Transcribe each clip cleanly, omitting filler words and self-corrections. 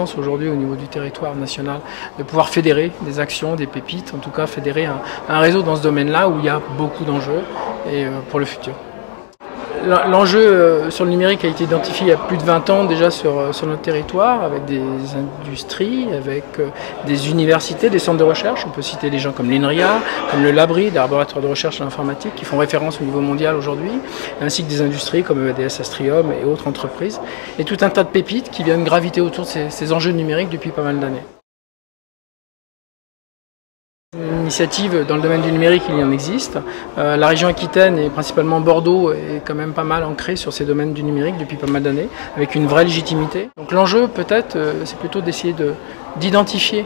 reconnaissance aujourd'hui au niveau du territoire national de pouvoir fédérer des actions, des pépites, en tout cas fédérer un réseau dans ce domaine-là où il y a beaucoup d'enjeux et pour le futur. L'enjeu sur le numérique a été identifié il y a plus de 20 ans déjà sur notre territoire, avec des industries, avec des universités, des centres de recherche. On peut citer des gens comme l'INRIA, comme le LABRI, des laboratoires de recherche en informatique, qui font référence au niveau mondial aujourd'hui, ainsi que des industries comme EDS, Astrium et autres entreprises. Et tout un tas de pépites qui viennent graviter autour de ces enjeux numériques depuis pas mal d'années. Une initiative dans le domaine du numérique, il y en existe. La région Aquitaine et principalement Bordeaux est quand même pas mal ancrée sur ces domaines du numérique depuis pas mal d'années, avec une vraie légitimité. Donc l'enjeu peut-être, c'est plutôt d'essayer d'identifier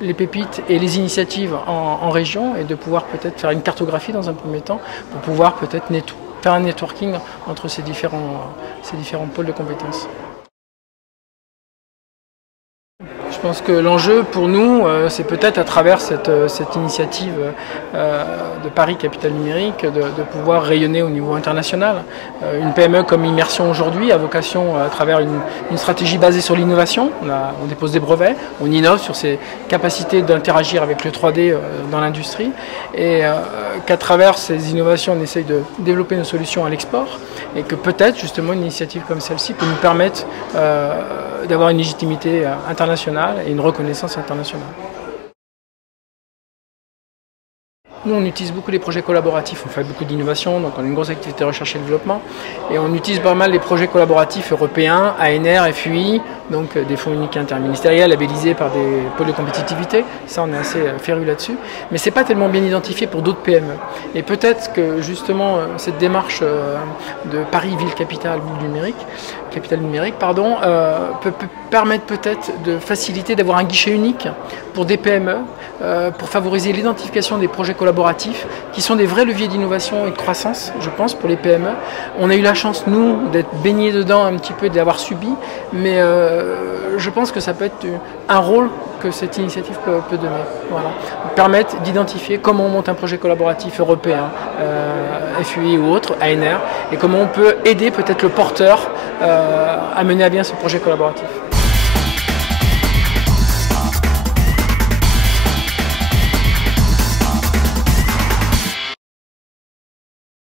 les pépites et les initiatives en région et de pouvoir peut-être faire une cartographie dans un premier temps pour pouvoir peut-être faire un networking entre ces différents pôles de compétences. Je pense que l'enjeu pour nous, c'est peut-être à travers cette initiative de Paris Capitale Numérique de pouvoir rayonner au niveau international. Une PME comme Immersion aujourd'hui a vocation à travers une stratégie basée sur l'innovation. On dépose des brevets, on innove sur ses capacités d'interagir avec le 3D dans l'industrie et qu'à travers ces innovations, on essaye de développer nos solutions à l'export et que peut-être justement une initiative comme celle-ci peut nous permettre d'avoir une légitimité internationale et une reconnaissance internationale. Nous, on utilise beaucoup les projets collaboratifs, on fait beaucoup d'innovation, donc on a une grosse activité de recherche et développement. Et on utilise pas mal les projets collaboratifs européens, ANR, FUI, donc des fonds uniques interministériels labellisés par des pôles de compétitivité. Ça, on est assez férus là-dessus. Mais ce n'est pas tellement bien identifié pour d'autres PME. Et peut-être que justement, cette démarche de Paris, ville capitale numérique, peut permettre peut-être de faciliter, d'avoir un guichet unique pour des PME, pour favoriser l'identification des projets collaboratifs qui sont des vrais leviers d'innovation et de croissance, je pense, pour les PME. On a eu la chance, nous, d'être baignés dedans un petit peu, de l'avoir subi, mais je pense que ça peut être un rôle que cette initiative peut donner. Voilà. Permettre d'identifier comment on monte un projet collaboratif européen, FUI ou autre, ANR, et comment on peut aider peut-être le porteur à mener à bien ce projet collaboratif.